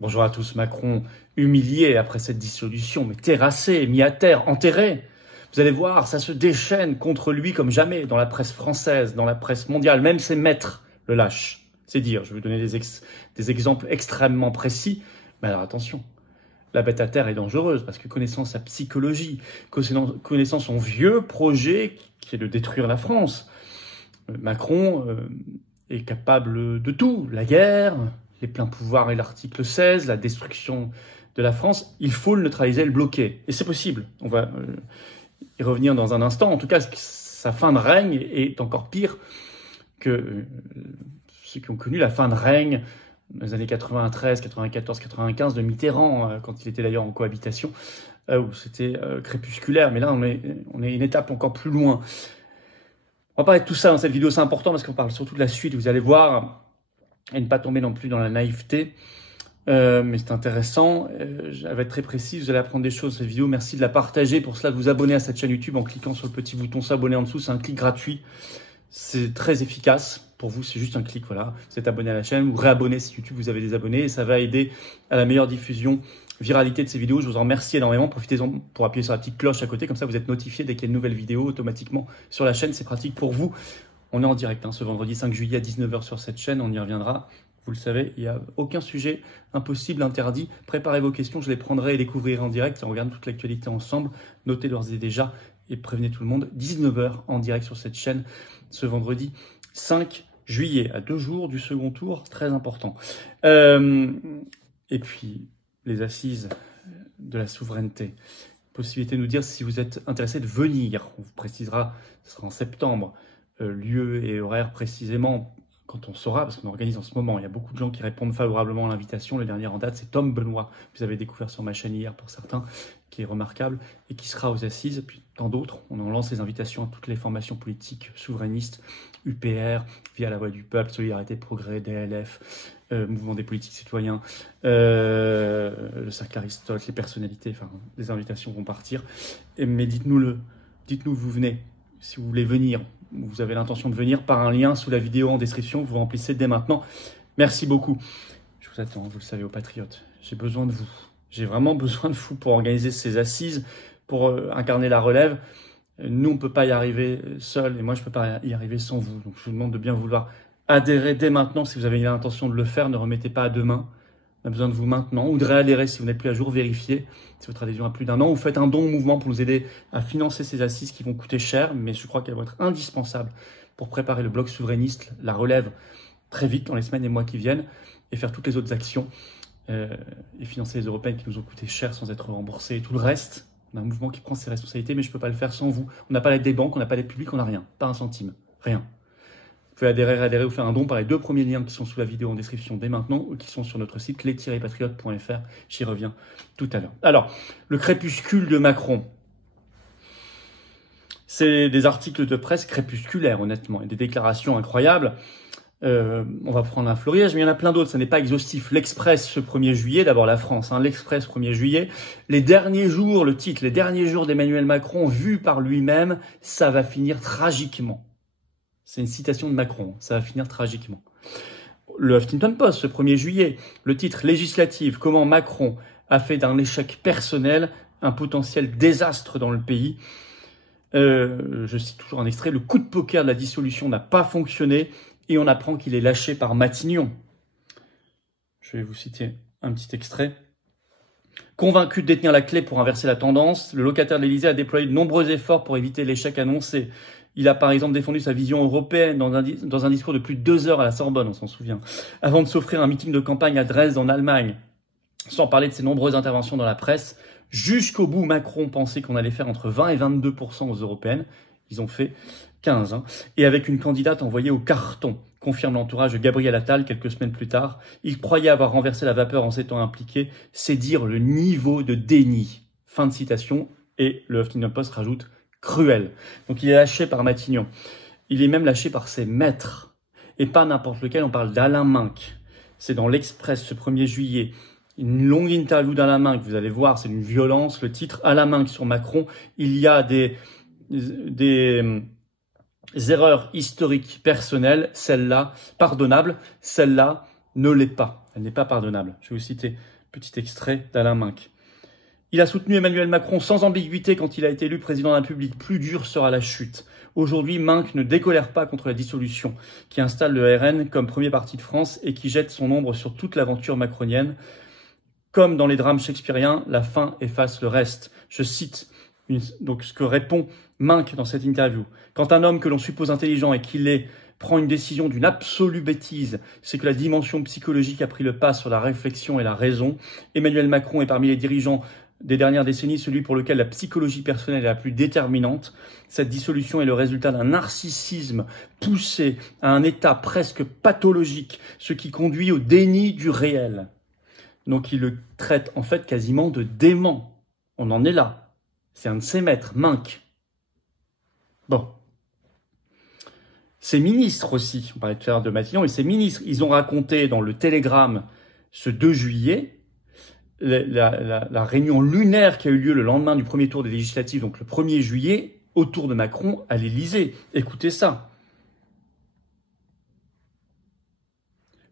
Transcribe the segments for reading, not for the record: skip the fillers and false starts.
Bonjour à tous. Macron humilié après cette dissolution, mais terrassé, mis à terre, enterré. Vous allez voir, ça se déchaîne contre lui comme jamais dans la presse française, dans la presse mondiale. Même ses maîtres le lâchent. C'est dire, je vais vous donner des exemples extrêmement précis. Mais alors attention, la bête à terre est dangereuse parce que connaissant sa psychologie, connaissant son vieux projet qui est de détruire la France, Macron est capable de tout. La guerre, les pleins pouvoirs et l'article 16, la destruction de la France. Il faut le neutraliser, le bloquer. Et c'est possible. On va y revenir dans un instant. En tout cas, sa fin de règne est encore pire que ceux qui ont connu la fin de règne dans les années 93, 94, 95 de Mitterrand, quand il était d'ailleurs en cohabitation, où c'était crépusculaire. Mais là, on est une étape encore plus loin. On va parler de tout ça dans cette vidéo, c'est important parce qu'on parle surtout de la suite, vous allez voir, et ne pas tomber non plus dans la naïveté, mais c'est intéressant, elle va être très précise, vous allez apprendre des choses dans cette vidéo, merci de la partager, pour cela de vous abonner à cette chaîne YouTube en cliquant sur le petit bouton s'abonner en dessous, c'est un clic gratuit, c'est très efficace, pour vous c'est juste un clic, voilà, vous êtes abonné à la chaîne, ou réabonné si YouTube vous avez des abonnés, et ça va aider à la meilleure diffusion, viralité de ces vidéos, je vous en remercie énormément, profitez-en pour appuyer sur la petite cloche à côté, comme ça vous êtes notifié dès qu'il y a une nouvelle vidéo automatiquement sur la chaîne, c'est pratique pour vous. On est en direct ce vendredi 5 juillet à 19h sur cette chaîne, on y reviendra, vous le savez, il n'y a aucun sujet impossible, interdit, préparez vos questions, je les prendrai et les couvrirai en direct, on regarde toute l'actualité ensemble, notez d'ores et déjà et prévenez tout le monde, 19h en direct sur cette chaîne ce vendredi 5 juillet, à 2 jours du second tour, très important. Et puis, les assises de la souveraineté. Possibilité de nous dire si vous êtes intéressé de venir. On vous précisera, ce sera en septembre, lieu et horaire précisément quand on saura, parce qu'on organise en ce moment. Il y a beaucoup de gens qui répondent favorablement à l'invitation. Le dernier en date, c'est Tom Benoît, que vous avez découvert sur ma chaîne hier pour certains, qui est remarquable et qui sera aux assises. Puis tant d'autres, on en lance les invitations à toutes les formations politiques souverainistes, UPR, via la Voix du Peuple, Solidarité, Progrès, DLF, Mouvement des politiques citoyens, le Cercle Aristote, les personnalités, enfin, les invitations vont partir. Mais dites-nous où vous venez, si vous voulez venir, vous avez l'intention de venir par un lien sous la vidéo en description, vous remplissez dès maintenant. Merci beaucoup. Je vous attends, vous le savez, aux patriotes. J'ai besoin de vous. J'ai vraiment besoin de vous pour organiser ces assises, pour incarner la relève. Nous, on ne peut pas y arriver seul, et moi, je ne peux pas y arriver sans vous. Donc, je vous demande de bien vouloir adhérer dès maintenant si vous avez l'intention de le faire. Ne remettez pas à demain. On a besoin de vous maintenant. Ou de réadhérer si vous n'êtes plus à jour. Vérifiez si votre adhésion a plus d'1 an. Ou faites un don au mouvement pour nous aider à financer ces assises qui vont coûter cher, mais je crois qu'elles vont être indispensables pour préparer le bloc souverainiste, la relève très vite dans les semaines et mois qui viennent, et faire toutes les autres actions et financer les européennes qui nous ont coûté cher sans être remboursées. Et tout le reste, on a un mouvement qui prend ses responsabilités, mais je ne peux pas le faire sans vous. On n'a pas l'aide des banques, on n'a pas l'aide publique, on n'a rien. Pas un centime. Rien. Vous pouvez adhérer ou faire un don par les 2 premiers liens qui sont sous la vidéo en description dès maintenant ou qui sont sur notre site clé-patriote.fr. J'y reviens tout à l'heure. Alors, le crépuscule de Macron. C'est des articles de presse crépusculaires, honnêtement, et des déclarations incroyables. On va prendre un florilège, mais il y en a plein d'autres, ça n'est pas exhaustif. L'Express ce 1er juillet, d'abord la France, l'Express 1er juillet. Les derniers jours, le titre, les derniers jours d'Emmanuel Macron, vu par lui-même, ça va finir tragiquement. C'est une citation de Macron, ça va finir tragiquement. Le Huffington Post, ce 1er juillet, le titre « Législative, comment Macron a fait d'un échec personnel un potentiel désastre dans le pays ». Je cite toujours un extrait, « Le coup de poker de la dissolution n'a pas fonctionné et on apprend qu'il est lâché par Matignon ». Je vais vous citer un petit extrait. Convaincu de détenir la clé pour inverser la tendance, le locataire de l'Élysée a déployé de nombreux efforts pour éviter l'échec annoncé. Il a par exemple défendu sa vision européenne dans un discours de plus de 2 heures à la Sorbonne, on s'en souvient, avant de s'offrir un meeting de campagne à Dresde en Allemagne. Sans parler de ses nombreuses interventions dans la presse, jusqu'au bout, Macron pensait qu'on allait faire entre 20 et 22% aux européennes. Ils ont fait 15. Et avec une candidate envoyée au carton, confirme l'entourage de Gabriel Attal quelques semaines plus tard. Il croyait avoir renversé la vapeur en s'étant impliqué. C'est dire le niveau de déni. Fin de citation. Et le Huffington Post rajoute cruel. Donc il est lâché par Matignon. Il est même lâché par ses maîtres. Et pas n'importe lequel, on parle d'Alain Minc. C'est dans l'Express ce 1er juillet. Une longue interview d'Alain Minc, vous allez voir, c'est d'une violence. Le titre, Alain Minc sur Macron. Il y a des erreurs historiques personnelles, celle-là, pardonnable, celle-là ne l'est pas. Elle n'est pas pardonnable. Je vais vous citer un petit extrait d'Alain Minc. Il a soutenu Emmanuel Macron sans ambiguïté quand il a été élu président de la République. Plus dure sera la chute. Aujourd'hui, Minc ne décolère pas contre la dissolution, qui installe le RN comme premier parti de France et qui jette son ombre sur toute l'aventure macronienne. Comme dans les drames shakespeariens, la fin efface le reste. Je cite donc ce que répond Minc dans cette interview. Quand un homme que l'on suppose intelligent et qu'il est prend une décision d'une absolue bêtise, c'est que la dimension psychologique a pris le pas sur la réflexion et la raison. Emmanuel Macron est parmi les dirigeants des dernières décennies celui pour lequel la psychologie personnelle est la plus déterminante. Cette dissolution est le résultat d'un narcissisme poussé à un état presque pathologique, ce qui conduit au déni du réel. Donc il le traite en fait quasiment de dément. On en est là. C'est un de ses maîtres, Minc. Bon. Ses ministres aussi, on parlait tout à l'heure de Matignon, et ses ministres, ils ont raconté dans le Télégramme ce 2 juillet, la réunion lunaire qui a eu lieu le lendemain du premier tour des législatives, donc le 1er juillet, autour de Macron à l'Élysée. Écoutez ça.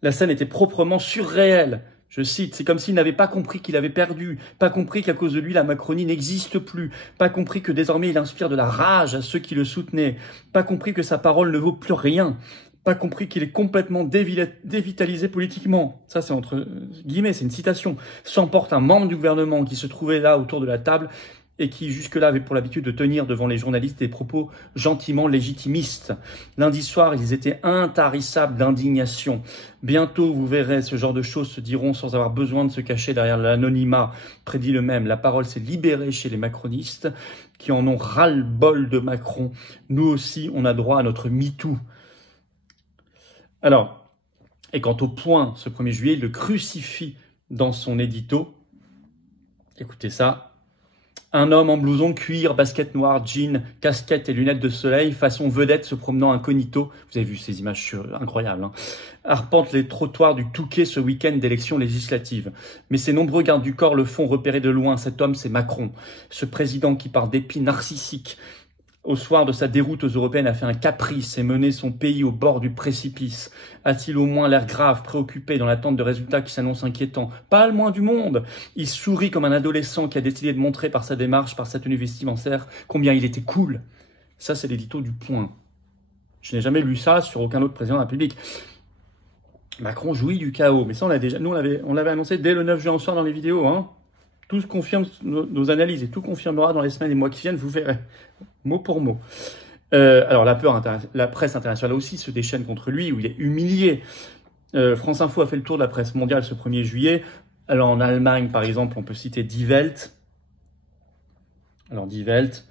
La scène était proprement surréelle. Je cite, c'est comme s'il n'avait pas compris qu'il avait perdu, pas compris qu'à cause de lui, la Macronie n'existe plus, pas compris que désormais il inspire de la rage à ceux qui le soutenaient, pas compris que sa parole ne vaut plus rien, pas compris qu'il est complètement dévitalisé politiquement. Ça, c'est entre guillemets, c'est une citation. S'emporte un membre du gouvernement qui se trouvait là autour de la table et qui jusque-là avait pour l'habitude de tenir devant les journalistes des propos gentiment légitimistes. Lundi soir, ils étaient intarissables d'indignation. Bientôt, vous verrez, ce genre de choses se diront sans avoir besoin de se cacher derrière l'anonymat. Prédit le même, la parole s'est libérée chez les macronistes qui en ont ras-le-bol de Macron. Nous aussi, on a droit à notre MeToo. Alors, et quant au point, ce 1er juillet, il le crucifie dans son édito. Écoutez ça. Un homme en blouson cuir, basket noire, jean, casquette et lunettes de soleil, façon vedette se promenant incognito. Vous avez vu ces images incroyables, hein. Arpente les trottoirs du Touquet ce week-end d'élections législatives. Mais ses nombreux gardes du corps le font repérer de loin. Cet homme, c'est Macron. Ce président qui, par dépit narcissique, au soir de sa déroute aux européennes, a fait un caprice et mené son pays au bord du précipice. A-t-il au moins l'air grave, préoccupé, dans l'attente de résultats qui s'annoncent inquiétants? Pas le moins du monde. Il sourit comme un adolescent qui a décidé de montrer par sa démarche, par sa tenue vestimentaire, combien il était cool. Ça, c'est l'édito du Point. Je n'ai jamais lu ça sur aucun autre président de la République. Macron jouit du chaos. Mais ça, on l'a déjà, nous, on l'avait annoncé dès le 9 juin au soir dans les vidéos, hein. Tout confirme nos analyses et tout confirmera dans les semaines et mois qui viennent, vous verrez, mot pour mot. Alors la presse internationale aussi se déchaîne contre lui, où il est humilié. France Info a fait le tour de la presse mondiale ce 1er juillet. Alors en Allemagne, par exemple, on peut citer Die Welt. Alors Die Welt,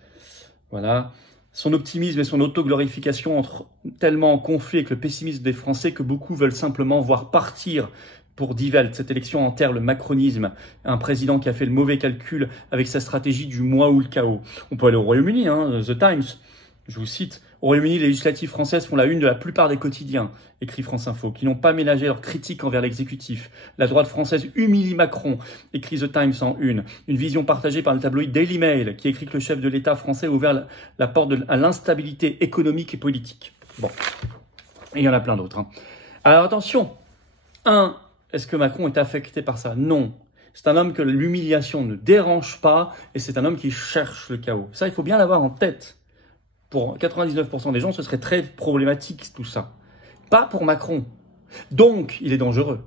voilà. Son optimisme et son autoglorification entrent tellement en conflit avec le pessimisme des Français que beaucoup veulent simplement voir partir. Pour Die Welt, cette élection enterre le macronisme, un président qui a fait le mauvais calcul avec sa stratégie du moi ou le chaos. On peut aller au Royaume-Uni, hein, The Times, je vous cite. Au Royaume-Uni, les législatives françaises font la une de la plupart des quotidiens, écrit France Info, qui n'ont pas ménagé leurs critiques envers l'exécutif. La droite française humilie Macron, écrit The Times en une. Une vision partagée par le tabloïd Daily Mail, qui écrit que le chef de l'État français a ouvert la porte à l'instabilité économique et politique. Bon, et il y en a plein d'autres, hein. Alors attention, est-ce que Macron est affecté par ça? Non. C'est un homme que l'humiliation ne dérange pas et c'est un homme qui cherche le chaos. Ça, il faut bien l'avoir en tête. Pour 99% des gens, ce serait très problématique tout ça. Pas pour Macron. Donc, il est dangereux.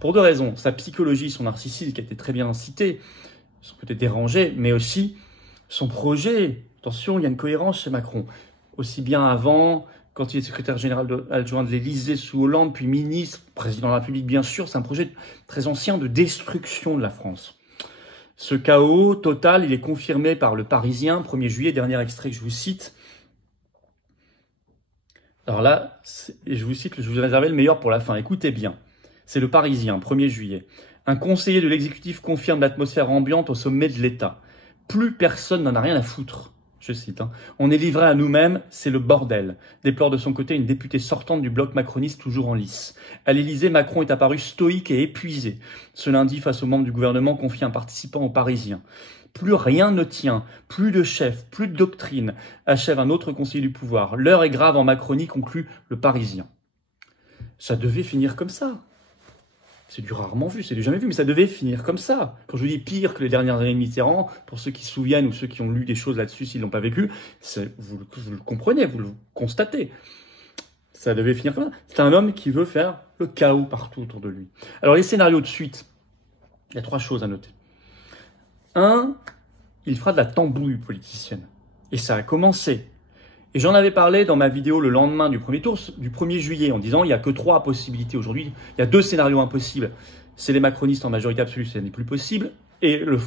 Pour deux raisons. Sa psychologie, son narcissisme qui a été très bien cité, son côté dérangé, mais aussi son projet. Attention, il y a une cohérence chez Macron. Aussi bien avant, quand il est secrétaire général adjoint de l'Élysée sous Hollande, puis ministre, président de la République, bien sûr, c'est un projet très ancien de destruction de la France. Ce chaos total, il est confirmé par le Parisien, 1er juillet, dernier extrait que je vous cite. Alors là, je vous cite, je vous ai réservé le meilleur pour la fin. Écoutez bien, c'est le Parisien, 1er juillet. Un conseiller de l'exécutif confirme l'atmosphère ambiante au sommet de l'État. Plus personne n'en a rien à foutre. Je cite, hein. On est livré à nous-mêmes, c'est le bordel. Déplore de son côté une députée sortante du bloc macroniste toujours en lice. À l'Élysée, Macron est apparu stoïque et épuisé. Ce lundi, face aux membres du gouvernement, confie un participant aux Parisiens. Plus rien ne tient, plus de chef, plus de doctrine, achève un autre conseiller du pouvoir. L'heure est grave en Macronie, conclut le Parisien. Ça devait finir comme ça. C'est du rarement vu, c'est du jamais vu, mais ça devait finir comme ça. Quand je vous dis pire que les dernières années de Mitterrand, pour ceux qui se souviennent ou ceux qui ont lu des choses là-dessus, s'ils ne l'ont pas vécu, vous le comprenez, vous le constatez. Ça devait finir comme ça. C'est un homme qui veut faire le chaos partout autour de lui. Alors les scénarios de suite, il y a 3 choses à noter. 1, il fera de la tambouille politicienne. Et ça a commencé. Et j'en avais parlé dans ma vidéo le lendemain du premier tour, du 1er juillet, en disant il n'y a que 3 possibilités aujourd'hui. Il y a 2 scénarios impossibles. C'est les macronistes en majorité absolue, ça n'est plus possible. Et le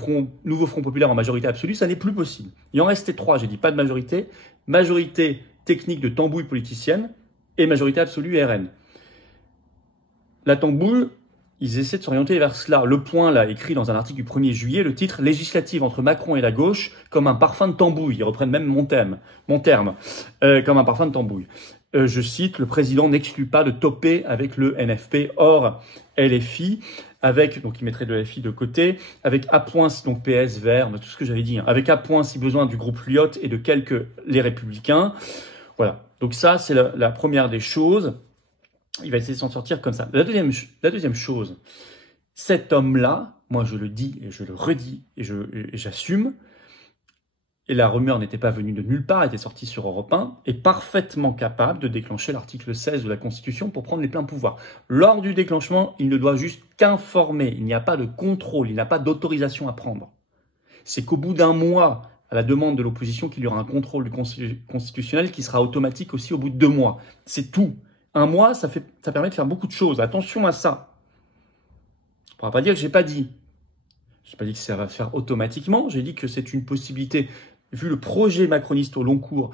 nouveau Front populaire en majorité absolue, ça n'est plus possible. Il en restait 3, j'ai dit pas de majorité. Majorité technique de tambouille politicienne et majorité absolue RN. La tambouille, ils essaient de s'orienter vers cela. Le Point l'a écrit dans un article du 1er juillet, le titre « Législative entre Macron et la gauche comme un parfum de tambouille ». Ils reprennent même mon terme, comme un parfum de tambouille. Je cite, le président n'exclut pas de toper avec le NFP, hors LFI, avec, donc il mettrait de LFI de côté, avec à point, donc PS, Vert, tout ce que j'avais dit, avec à point si besoin du groupe Lyotte et de quelques les Républicains. Voilà, donc ça c'est la première des choses. Il va essayer de s'en sortir comme ça. La deuxième chose, cet homme-là, moi je le dis et je le redis et j'assume, et la rumeur n'était pas venue de nulle part, était sortie sur Europe 1, est parfaitement capable de déclencher l'article 16 de la Constitution pour prendre les pleins pouvoirs. Lors du déclenchement, il ne doit juste qu'informer, il n'y a pas de contrôle, il n'a pas d'autorisation à prendre. C'est qu'au bout d'un mois, à la demande de l'opposition, qu'il y aura un contrôle constitutionnel qui sera automatique aussi au bout de 2 mois. C'est tout. 1 mois, ça permet de faire beaucoup de choses. Attention à ça. On ne pourra pas dire que je n'ai pas dit. Je n'ai pas dit que ça va se faire automatiquement. J'ai dit que c'est une possibilité, vu le projet macroniste au long cours,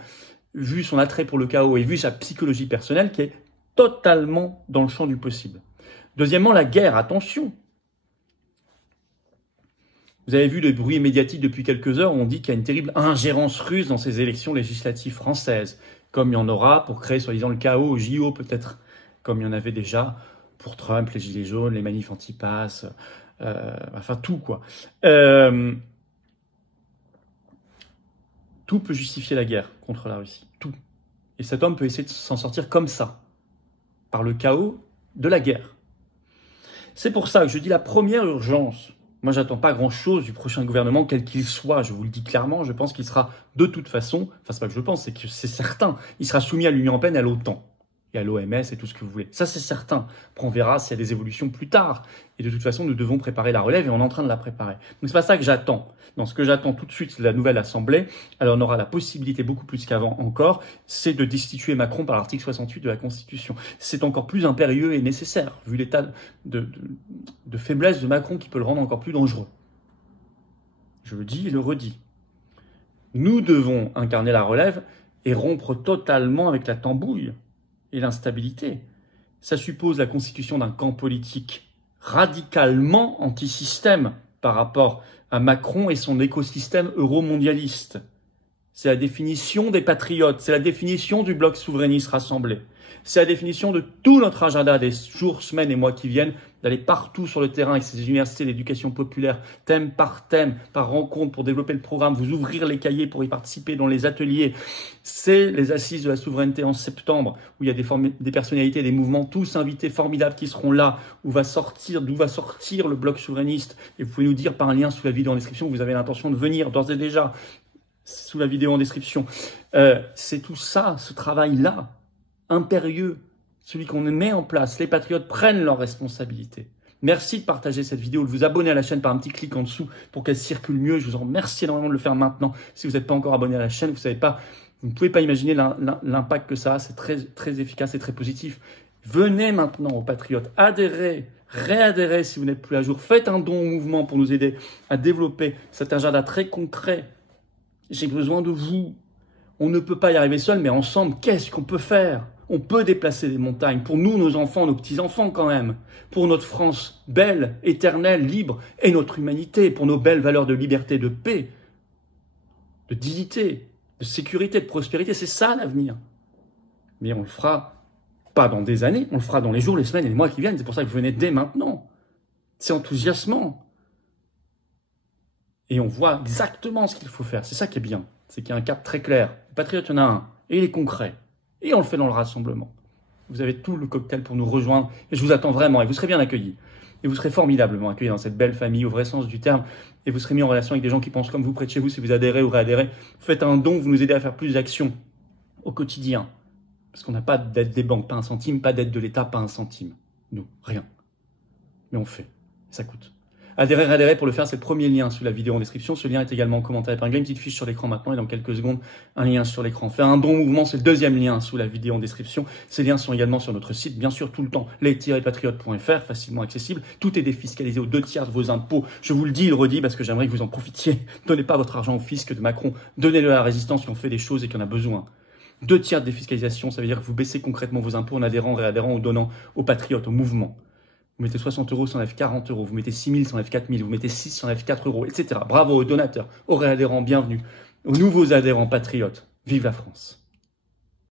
vu son attrait pour le chaos et vu sa psychologie personnelle, qui est totalement dans le champ du possible. Deuxièmement, la guerre. Attention. Vous avez vu le bruit médiatique depuis quelques heures où on dit qu'il y a une terrible ingérence russe dans ces élections législatives françaises, comme il y en aura pour créer soi-disant le chaos au JO peut-être, comme il y en avait déjà pour Trump, les gilets jaunes, les manifs anti-pass, enfin tout quoi. Tout peut justifier la guerre contre la Russie, tout. Et cet homme peut essayer de s'en sortir comme ça, par le chaos de la guerre. C'est pour ça que je dis la première urgence. Moi, j'attends pas grand-chose du prochain gouvernement, quel qu'il soit. Je vous le dis clairement, je pense qu'il sera de toute façon, enfin c'est pas que je pense, c'est que c'est certain, il sera soumis à l'Union européenne et à l'OTAN et à l'OMS et tout ce que vous voulez. Ça, c'est certain. Après, on verra s'il y a des évolutions plus tard. Et de toute façon, nous devons préparer la relève et on est en train de la préparer. Donc, c'est pas ça que j'attends. Dans ce que j'attends tout de suite, c'est la nouvelle Assemblée. Alors, on aura la possibilité, beaucoup plus qu'avant encore, c'est de destituer Macron par l'article 68 de la Constitution. C'est encore plus impérieux et nécessaire, vu l'état de faiblesse de Macron qui peut le rendre encore plus dangereux. Je le dis et le redis. Nous devons incarner la relève et rompre totalement avec la tambouille et l'instabilité. Ça suppose la constitution d'un camp politique radicalement anti-système par rapport à Macron et son écosystème euro-mondialiste. C'est la définition des patriotes, c'est la définition du bloc souverainiste rassemblé. C'est la définition de tout notre agenda des jours, semaines et mois qui viennent, d'aller partout sur le terrain avec ces universités d'éducation populaire, thème, par rencontre, pour développer le programme, vous ouvrir les cahiers pour y participer dans les ateliers. C'est les assises de la souveraineté en septembre, où il y a des personnalités, des mouvements, tous invités formidables qui seront là, d'où va sortir le bloc souverainiste. Et vous pouvez nous dire par un lien sous la vidéo en description que vous avez l'intention de venir d'ores et déjà, sous la vidéo en description. C'est tout ça, ce travail-là, impérieux, celui qu'on met en place. Les patriotes prennent leurs responsabilités. Merci de partager cette vidéo, de vous abonner à la chaîne par un petit clic en dessous pour qu'elle circule mieux. Je vous en remercie énormément de le faire maintenant. Si vous n'êtes pas encore abonné à la chaîne, vous ne pouvez pas imaginer l'impact que ça a. C'est très, très efficace et très positif. Venez maintenant aux patriotes, adhérez, réadhérez si vous n'êtes plus à jour. Faites un don au mouvement pour nous aider à développer cet agenda très concret. J'ai besoin de vous. On ne peut pas y arriver seul, mais ensemble, qu'est-ce qu'on peut faire ? On peut déplacer des montagnes pour nous, nos enfants, nos petits-enfants quand même, pour notre France belle, éternelle, libre, et notre humanité, pour nos belles valeurs de liberté, de paix, de dignité, de sécurité, de prospérité. C'est ça l'avenir. Mais on le fera pas dans des années, on le fera dans les jours, les semaines et les mois qui viennent. C'est pour ça que vous venez dès maintenant. C'est enthousiasmant. Et on voit exactement ce qu'il faut faire. C'est ça qui est bien. C'est qu'il y a un cap très clair. Le patriote, il y en a un. Et il est concret. Et on le fait dans le rassemblement. Vous avez tout le cocktail pour nous rejoindre. Et je vous attends vraiment. Et vous serez bien accueillis. Et vous serez formidablement accueillis dans cette belle famille, au vrai sens du terme. Et vous serez mis en relation avec des gens qui pensent comme vous près de chez vous si vous adhérez ou réadhérez. Faites un don, vous nous aidez à faire plus d'actions au quotidien. Parce qu'on n'a pas d'aide des banques, pas un centime, pas d'aide de l'État, pas un centime. Nous, rien. Mais on fait. Ça coûte. Adhérer, réadhérer, pour le faire, c'est le premier lien sous la vidéo en description. Ce lien est également en commentaire épinglé, une petite fiche sur l'écran maintenant et dans quelques secondes, un lien sur l'écran. Faire un don mouvement, c'est le deuxième lien sous la vidéo en description. Ces liens sont également sur notre site, bien sûr, tout le temps, les-patriotes.fr, facilement accessible. Tout est défiscalisé aux 2/3 de vos impôts. Je vous le dis, il redit, parce que j'aimerais que vous en profitiez. Donnez pas votre argent au fisc de Macron. Donnez-le à la résistance qui en fait des choses et qui en a besoin. 2/3 de défiscalisation, ça veut dire que vous baissez concrètement vos impôts en adhérant, réadhérant ou donnant aux patriotes, au mouvement. Vous mettez 60 €, ça enlève 40 €. Vous mettez 6 000, ça enlève 4 000. Vous mettez 6, ça enlève 4 €, etc. Bravo aux donateurs, aux réadhérents, bienvenue. Aux nouveaux adhérents patriotes. Vive la France!